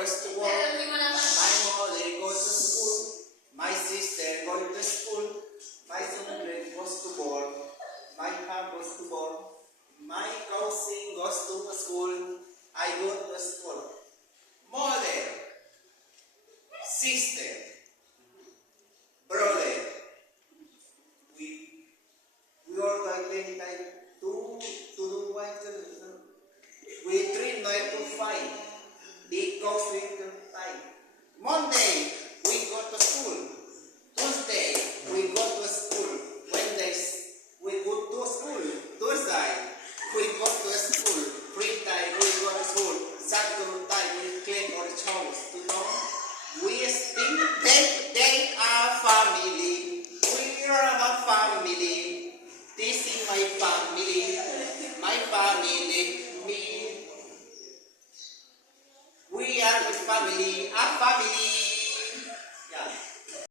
goes to work. My mother goes to school. My sister goes to school. My son goes to work. My aunt goes to work. My cousin goes to school. I go to school. Mother, sister, brother. We are going to do what? We three night to fight. Because we can fight. Monday, we go to school. Tuesday, we go to school. Wednesday, we go to school. Thursday, we go to school. Friday, we go to school. Saturday, we clean our house. You know, we think they are family. We are a family. This is my family. My family, me. We are a family,